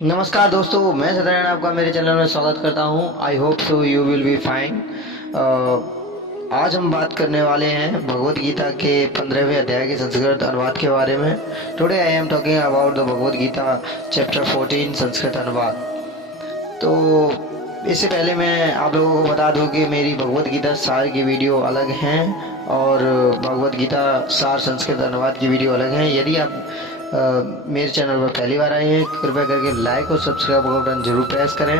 नमस्कार दोस्तों, मैं सत्यनारायण आपका मेरे चैनल में स्वागत करता हूं। I hope so you will be fine. आज हम बात करने वाले हैं भगवत गीता के 15वें अध्याय के संस्कृत अनुवाद के बारे में। Today I am talking about the Bhagavad Gita chapter 14 Sanskrit अनुवाद। तो इससे पहले मैं आप लोगों को बता दूं कि मेरी भगवत गीता सार की वीडियो अलग हैं और भगवत गीता सार संस्कृत अनुवाद की वीडियो अलग हैं। यदि आप मेरे चैनल पर पहली बार आए हैं, कृपया करके लाइक और सब्सक्राइब का बटन जरूर प्रेस करें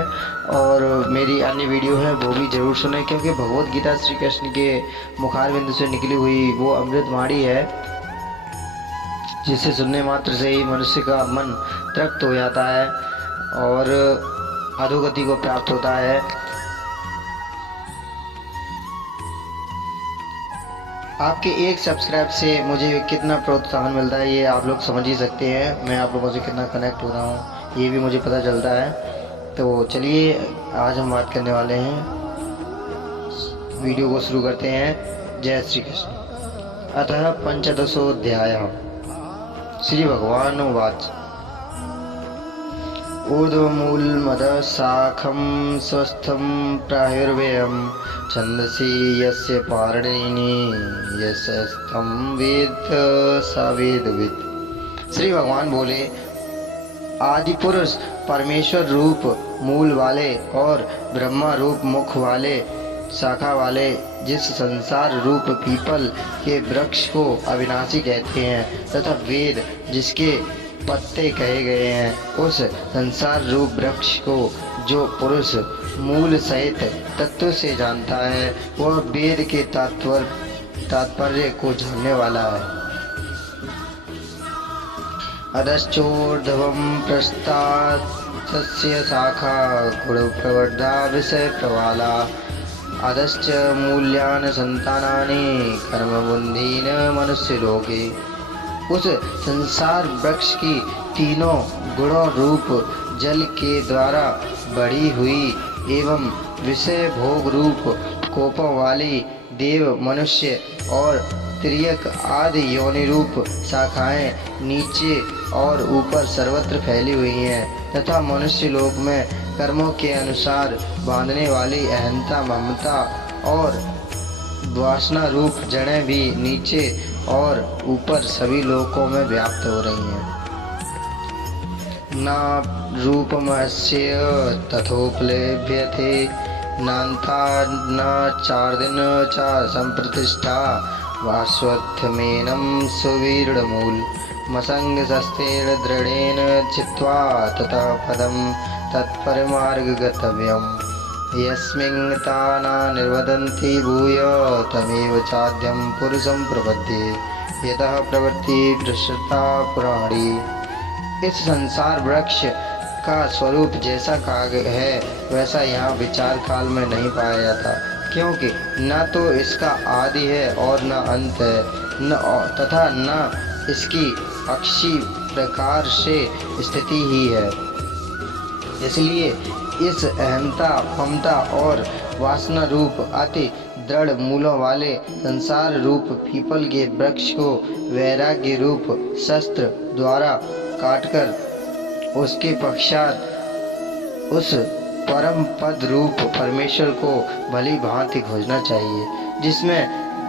और मेरी अन्य वीडियो है वो भी जरूर सुनें, क्योंकि भगवत गीता श्री कृष्ण के मुखारविंद से निकली हुई वो अमृतवाणी है जिसे सुनने मात्र से ही मनुष्य का मन तृप्त हो जाता है और अधोगति को प्राप्त होता है। आपके एक सब्सक्राइब से मुझे कितना प्रोत्साहन मिलता है ये आप लोग समझ ही सकते हैं। मैं आप लोगों से कितना कनेक्ट हो रहा हूँ ये भी मुझे पता चलता है। तो चलिए आज हम बात करने वाले हैं, वीडियो को शुरू करते हैं। जय श्री कृष्ण। अतः पंचदशोऽध्यायः। श्री भगवान उवाच। ऊर्ध्वमूलमदः शाखं स्वस्थं प्रायुर्व्ययं छन्दसि यस्य पारणिनि यशस्तं वेद स वेदवित्। श्री भगवान बोले, आदि पुरुष परमेश्वर रूप मूल वाले और ब्रह्मा रूप मुख वाले शाखा वाले जिस संसार रूप पीपल के वृक्ष को अविनाशी कहते हैं तथा वेद जिसके पत्ते कहे गए हैं, उस संसार रूप वृक्ष को जो पुरुष मूल सहित तत्व से जानता है वह वेद के तात्पर्य को जानने वाला है। अधश्चोर्ध्वं प्रस्तास्य शाखा गुण प्रवर्धा विषय प्रवाला अधश्च मूल्यान संतानानि कर्म बुद्धीन मनुष्य लोके। उस संसार वृक्ष की तीनों गुणों रूप जल के द्वारा बढ़ी हुई एवं विषय भोग रूप कोपों वाली देव मनुष्य और त्रियक आदि योनि रूप शाखाएं नीचे और ऊपर सर्वत्र फैली हुई हैं तथा मनुष्य लोक में कर्मों के अनुसार बांधने वाली अहंता ममता और वासना रूप जड़ें भी नीचे और ऊपर सभी लोकों में व्याप्त हो रही हैं। न रूपमस्य तथोपलभ्यते नान्ता न चार्दिन च संप्रतिष्ठा वास्वत्थमेनं सुवीर्णमूल मसंगसस्तेन दृढ़ेन चित्वा ततः पदं तत्परमार्गगतव्यम् यस्मिन् ता न निर्वदन्ति भूय तमेव चाद्यं पुरुषं प्रपद्ये यतः प्रवृत्ति प्रसृता पुराणी। इस संसार वृक्ष का स्वरूप जैसा काग है वैसा यहाँ विचार काल में नहीं पाया जाता, क्योंकि न तो इसका आदि है और न अंत है, तथा न इसकी अक्षी प्रकार से स्थिति ही है। इसलिए इस अहंता ममता और वासना रूप अति दृढ़ मूलों वाले संसार रूप पीपल के वृक्ष को वैराग्य रूप शस्त्र द्वारा काटकर उसके पश्चात उस परम पद रूप परमेश्वर को भली भांति खोजना चाहिए, जिसमें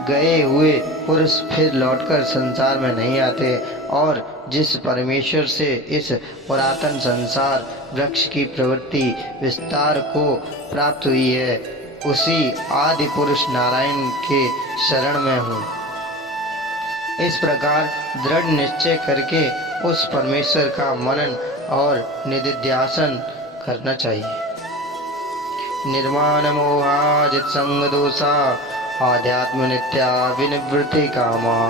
गए हुए पुरुष फिर लौटकर संसार में नहीं आते और जिस परमेश्वर से इस पुरातन संसार वृक्ष की प्रवृत्ति विस्तार को प्राप्त हुई है उसी आदि पुरुष नारायण के शरण में हूँ। इस प्रकार दृढ़ निश्चय करके उस परमेश्वर का मनन और निधिध्यासन करना चाहिए। निर्माण मोहाजित संग दोषा आध्यात्म नित्या विनिवृत्ति कामा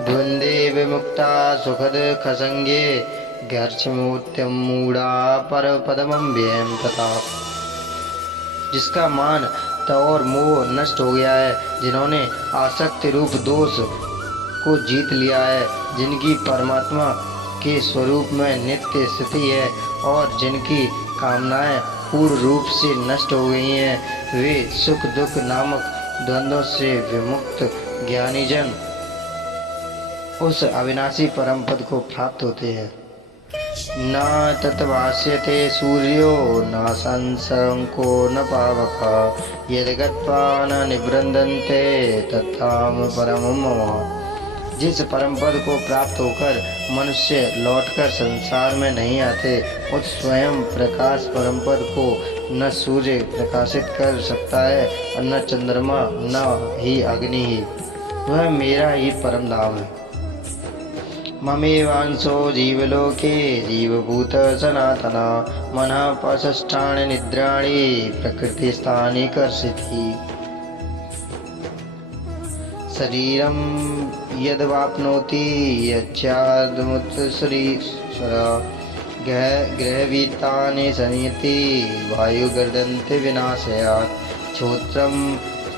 द्वंद्वे विमुक्ता सुखद खसंगे गर्चमूर्त्यम मूढ़ा पर पदमं व्ययम तथा। जिसका मान और मोह नष्ट हो गया है, जिन्होंने आसक्ति रूप दोष को जीत लिया है, जिनकी परमात्मा के स्वरूप में नित्य स्थिति है और जिनकी कामनाएं पूर्ण रूप से नष्ट हो गई हैं, वे सुख दुख नामक द्वंद्वों से विमुक्त ज्ञानी जन उस अविनाशी परम पद को प्राप्त होते हैं। न तद्भास्यते सूर्यो न शंको न पावकः यद्गत्वा न निबृंदन्ते तत्धाम परमं मम। जिस परम पद को प्राप्त होकर मनुष्य लौटकर संसार में नहीं आते, उस स्वयं प्रकाश परम पद को न सूर्य प्रकाशित कर सकता है और न चंद्रमा न ही अग्नि ही। वह मेरा ही परम धाम है। ममेवांशो जीवलोके जीवभूत सनातन मनः पषष्ठानि निद्राणि प्रकृतिस्थानि कर्षति। शरीरं यद्वाप्नोति यच्चादमुत्सरीश्वर गृहवीतानि संयति वायुगर्दन्ते विनाशयात्। श्रोत्रं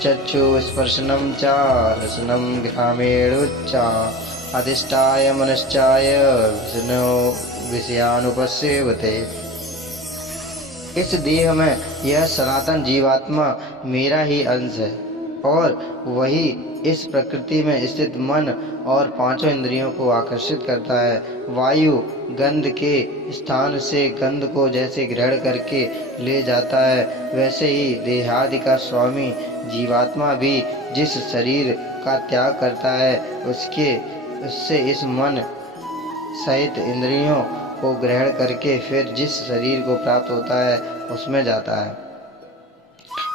चक्षुस्पर्शनं च रसनं घ्राणेरुच्च अधिष्ठाय मनश्चाय विषयानुपसेवते। इस देह में यह सनातन जीवात्मा मेरा ही अंश है और वही इस प्रकृति में स्थित मन और पांचों इंद्रियों को आकर्षित करता है। वायु गंध के स्थान से गंध को जैसे ग्रहण करके ले जाता है, वैसे ही देहादि का स्वामी जीवात्मा भी जिस शरीर का त्याग करता है उससे इस मन सहित इंद्रियों को ग्रहण करके फिर जिस शरीर को प्राप्त होता है उसमें जाता है।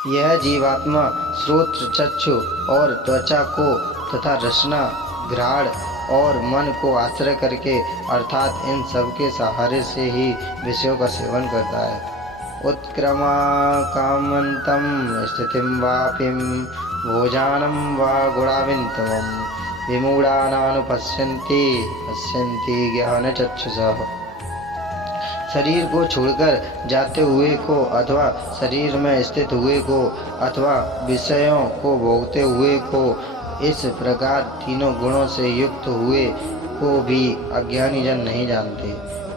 यह जीवात्मा श्रोत्र चक्षु और त्वचा को तथा रसना घ्राण और मन को आश्रय करके अर्थात इन सब के सहारे से ही विषयों का सेवन करता है। उत्क्रमा कामंतम स्थितिम वापिम भोजानम वा गुणाविंतमम विमूढ़ानानुपश्यन्ति पश्यन्ति ज्ञान चक्षुषः। शरीर को छोड़कर जाते हुए को अथवा शरीर में स्थित हुए को अथवा विषयों को भोगते हुए को, इस प्रकार तीनों गुणों से युक्त हुए को भी अज्ञानी जन नहीं जानते।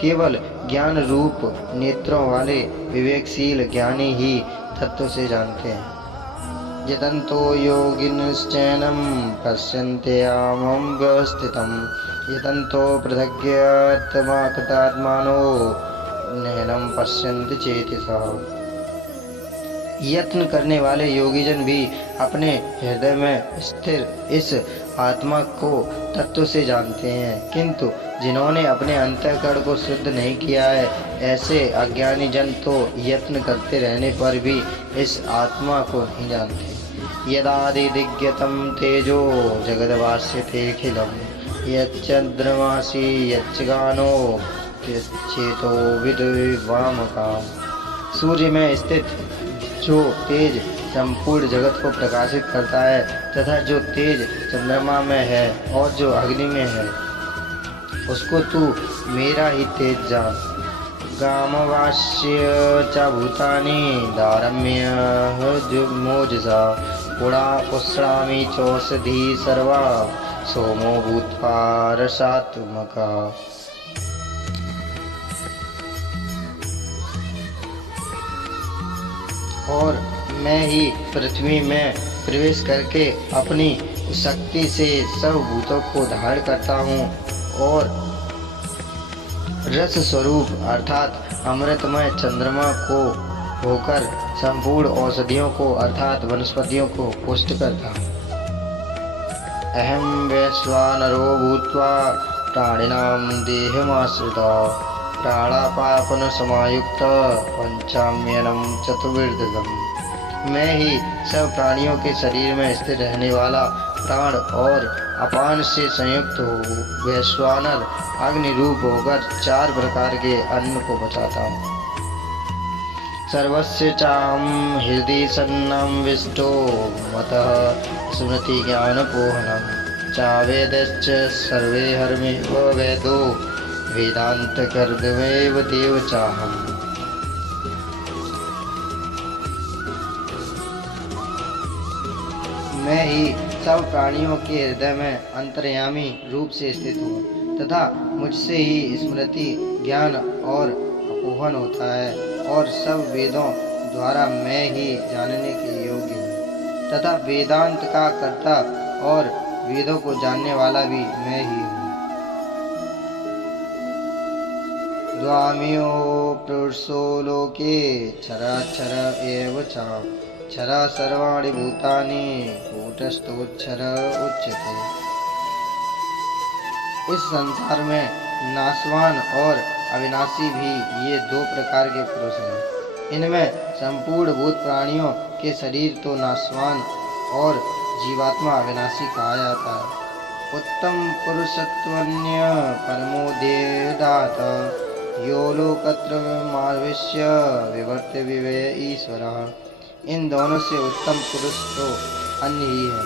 केवल ज्ञान रूप नेत्रों वाले विवेकशील ज्ञानी ही तत्व से जानते हैं। यतन्तो योगिनश्चैनं पश्यन्ते आमं व्यवस्थितं यतन्तो पृथग्यात्माकृतात्मानो नैनं पश्यन्ति चेतसः। यत्न करने वाले योगीजन भी अपने हृदय में स्थिर इस आत्मा को तत्व से जानते हैं, किंतु जिन्होंने अपने अंतःकरण को शुद्ध नहीं किया है, ऐसे अज्ञानी जन तो यत्न करते रहने पर भी इस आत्मा को नहीं जानते। यदादिदिग्यतं तेजो जगद्भास्यतेऽखिलं यच्चन्द्रमासि यच्चगानो यच्चेतो विद्वामकाम्। सूर्य में स्थित जो तेज संपूर्ण जगत को प्रकाशित करता है तथा जो तेज चंद्रमा में है और जो अग्नि में है, उसको तू मेरा ही तेज जान। गामवास्य च भूतानि दारम्य मोजसा गुणा उष्णामि चौषधि सर्वा सोमो भूत्वा रसात्मका। और मैं ही पृथ्वी में प्रवेश करके अपनी शक्ति से सब भूतों को धारण करता हूँ और रस स्वरूप अर्थात अमृतमय चंद्रमा को होकर संपूर्ण औषधियों को अर्थात वनस्पतियों को पुष्ट करता हूँ। अहम वैश्वानरो भूत्वा प्राणिनां देहमाश्रितः प्राणापापन समायुक्त पंचाम्यनम चतुर्विधम। मैं ही सब प्राणियों के शरीर में स्थिर रहने वाला प्राण और अपान से संयुक्त हो वैश्वानर अग्नि रूप होकर चार प्रकार के अन्न को बचाता हूँ। सर्वस्य चाम हृदय सन्नम विष्टो मतः स्मृति ज्ञान पोहनम चावेदश्च सर्वे हरमेव वेदो वेदांत कर्तव्येव देव चाहम। मैं ही सब प्राणियों के हृदय में अंतर्यामी रूप से स्थित हूँ तथा मुझसे ही स्मृति ज्ञान और अपोहन होता है और सब वेदों द्वारा मैं ही जानने के योग्य हूँ तथा वेदांत का कर्ता और वेदों को जानने वाला भी मैं ही हूँ। द्वामियो पुरुषो लोके क्षराक्षर एव च क्षर सर्वाणि भूतानि कूटस्थोक्षर उच्यते। इस संसार में नाशवान और अविनाशी भी ये दो प्रकार के पुरुष हैं। इनमें संपूर्ण भूत प्राणियों के शरीर तो नाशवान और जीवात्मा अविनाशी कहा जाता है। उत्तम पुरुषत्वन्य परमो देवदात यो लोकत्र मार्विष्य विवर्त विवेय ईश्वर। इन दोनों से उत्तम पुरुष तो अन्य ही है,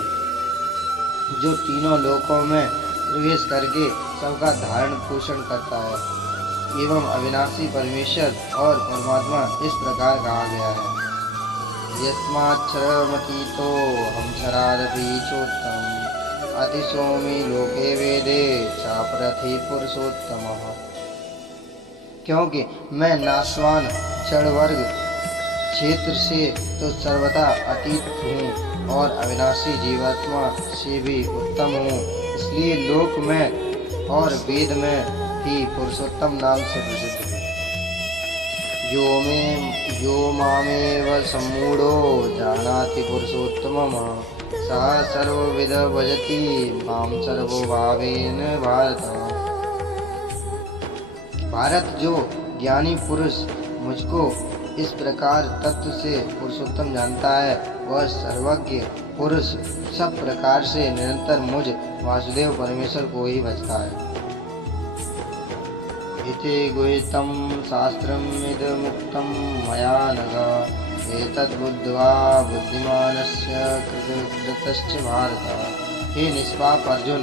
जो तीनों लोकों में प्रवेश करके सबका धारण पोषण करता है। एवं अविनाशी परमेश्वर और परमात्मा इस प्रकार कहा गया है। यस्माक्षरमतीतो हम क्षरादपि चोत्तम अतिसोमि लोके वेदे चापरथि पुरुषोत्तमः। क्योंकि मैं नाशवान क्षण वर्ग क्षेत्र से तो सर्वथा अतीत हूँ और अविनाशी जीवात्मा से भी उत्तम हूँ, इसलिए लोक में और वेद में भी पुरुषोत्तम नाम से प्रसिद्ध है। यो मामेव सम्मूढ़ो जानाति पुरुषोत्तमम् सः सर्वविद भजति मां सर्वभावेन भारत। जो ज्ञानी पुरुष मुझको इस प्रकार तत्व से पुरुषोत्तम जानता है, वह सर्वज्ञ पुरुष सब प्रकार से निरंतर मुझ वासुदेव परमेश्वर को ही भजता है। इति गुहितं शास्त्रमिदमुक्तं मया नघ एतद्बुद्ध्वा बुद्धिमानस्य कृतश्च भारत। हे निष्पाप अर्जुन,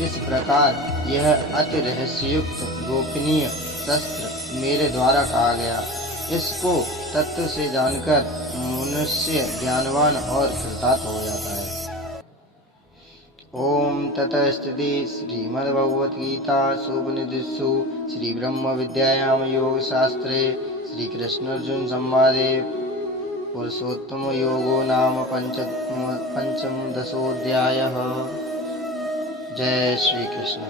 इस प्रकार यह अति रहस्ययुक्त गोपनीय शस्त्र मेरे द्वारा कहा गया। इसको तत्व से जानकर मनुष्य ज्ञानवान और कृतार्थ हो जाता है। ओम ततस्थिति श्रीमद्भगवद्गीतासूपनिषत्सु श्री ब्रह्म विद्यायां योग शास्त्रे श्री कृष्ण अर्जुन संवादे पुरुषोत्तम योगो नाम पंचदशोऽध्यायः। जय श्री कृष्ण।